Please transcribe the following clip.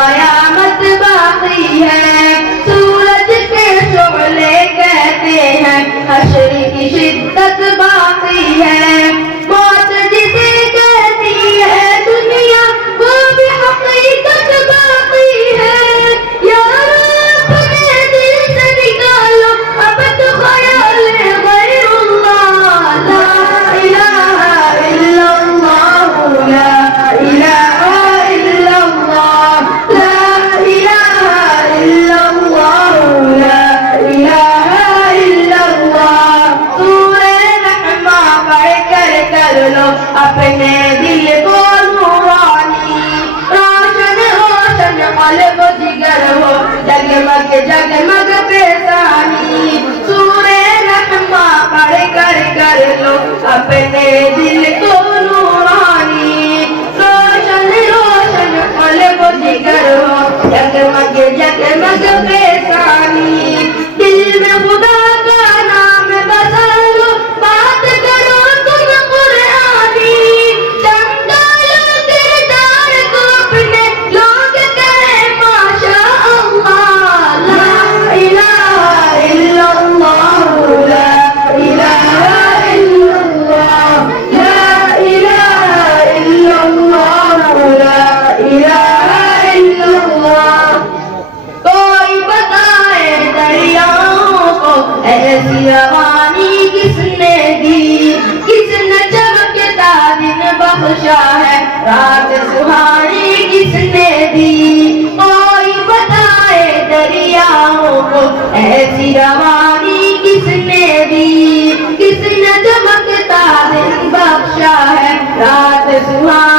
قیامت باقی ہے، سورج کے شعلے کہتے ہیں حشر کی شدت باقی ہے، موت جسے کہتی ہے دنیا وہ بھی حقیقت باقی ہے، یار اپنے دل سے نکالو اب تو خیال غیر اللہ، لا الہ الا اللہ، لا الہ الا اللہ، لا الہ الا اللہ، لا الہ الا اللہ۔ سورہ رحمہ پڑھ کر لو اپنے دل کو نورانی، روشن روشن قلب و جگر ہو جگمگ جگمگ پیشانی، سورہ رحمہ پڑھ کر لو اپنے دل کو نورانی، روشن روشن قلب و جگر ہو جگمگ جگمگ پیشانی، دل میں خدا کا نام بسا لو، بات کرو تم قرآنی، چمکا لو کردار کو اپنے، لوگ کہیں ماشاء اللہ، لا الہ الا اللہ، لا الہ الا اللہ، لا الہ الا اللہ، لا الہ الا اللہ۔ کوئی بتائے دریاؤں کو ایسی روانی کس نے دی، کس نے چمکتا دن بخشا ہے رات سہانی کس نے دی، کوئی بتائے دریاؤں کو ایسی روانی کس نے دی، کس نے چمکتا دن بخشا ہے رات سہانی